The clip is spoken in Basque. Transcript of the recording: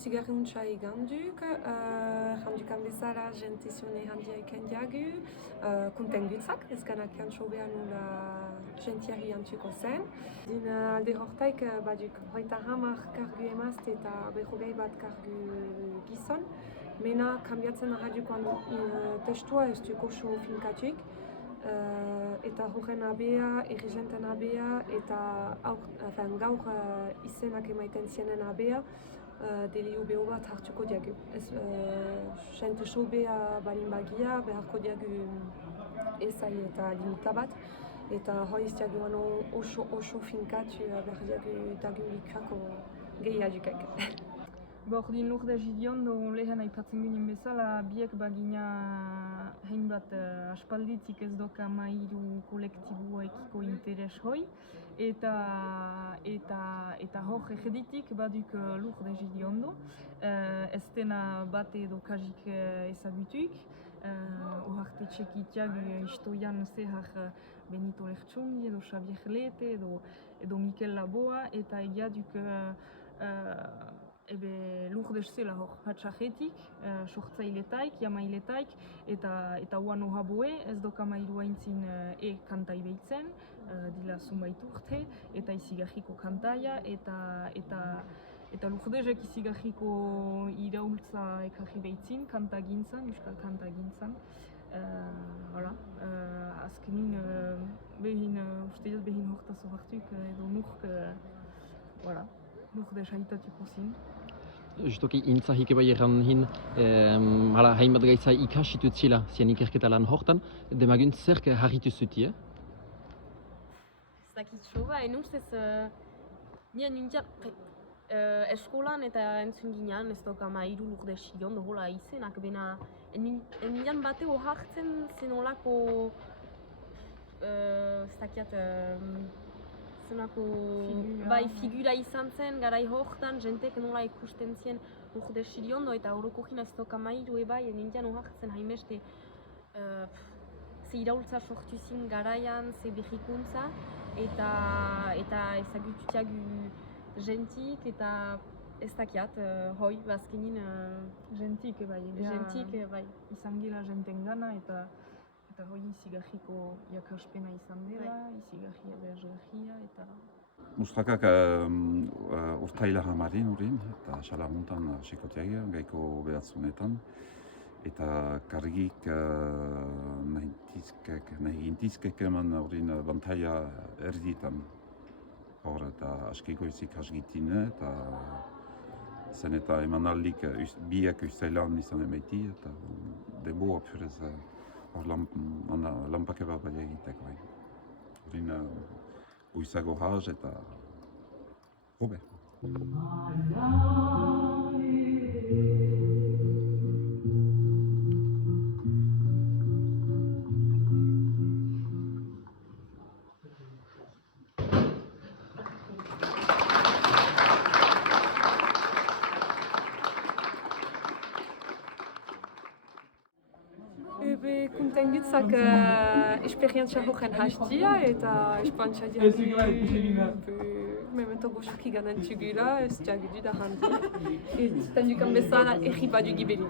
Zigarruntza iganduk, jandukan bezala jentizune handia ikendiagu, kontengutzak, ez ganak jantxobea nula jentiari antzuko zen. Din alde hortaik baduk hoita hamar kargu emazte eta berrogei bat kargu gizon. Mena kambiatzen ahadukoan testua ez duk oso finkatuik. Eta horren abea, erregenten abea eta gaur izenak emaiten zienen abea deliu beho bat hartuko diagu. Jente sobea balin bagia beharko diagu ezai eta limita bat. Eta hoiz diagu oso finkatu behar diagu dagulikako gehi adukak. Ordin Lourdes Idiondo lehen aipatzen ginen bezala, biek bagina hainbat aspalditik ez doka mairu kolektiboekiko interes hoi. Eta hor egeditik baduk Lourdes Idiondo, ez dena bate edo kajik ezagutuik. Oharte txekitiak historian zehar Benito Lertxundi edo Xavier Lete edo Mikel Laboa, eta egia duk Lourdes zela hor hatxajetik, sortzailetaik, jamailetaik, eta uan ohaboe, ez doka mairu haintzin kantai behitzen, dila zunbait urte, eta izigarriko kantaia, eta Lourdesek izigarriko iraultza ekarri behitzin, kanta gintzan, euskal kanta gintzan. Azkenin, uste dut behin hortaz horretuk, edo nurk, Lourdes haitatuko zin. Justoki intzahik bai erran hin, hainbat gaitza ikasitut zila zian ikerketa lan hortan, demagun zerk harritu zuti, Ez dakit soba, ustez, nien nintiak eskolan eta entzun ginean, ez doka mairu Lourdes Idiondo hola izenak, bena nintian bate ohartzen zen olako, ez dakiat, figura izan zen, garai hortan, jentek nola ikusten zien Lourdes Idiondo eta orokokin ez doka mairu ebai, nintian ohartzen haimeste ze iraultza sortu zin garaian, ze berrikuntza, eta ezagututiagu jentik, eta ez dakiat, hoi, bazkenin jentik ebai. Izan gila jenten gana, eta hoi izigarriko jakaspena izan dela, izigarria berzgarria, eta... Mustakak urtaila hamarin urin, eta Salamuntan hasikotiagia, gaiko behatzunetan. Eta kargik nahi gintizkek eman urin bantaia erditan. Hor eta askikoizik hasgitine, eta zen eta eman aldik biak ustailan izan emaiti, eta deboa purez hor lampake bat baina egiteko. Urin uizago haz eta hobe. Kontengutzak esperientzia horren hastia eta espantza diagu memento goxaki ganen txugula, ez diagu da handi. Ez tendukan bezala erri badu gibeli.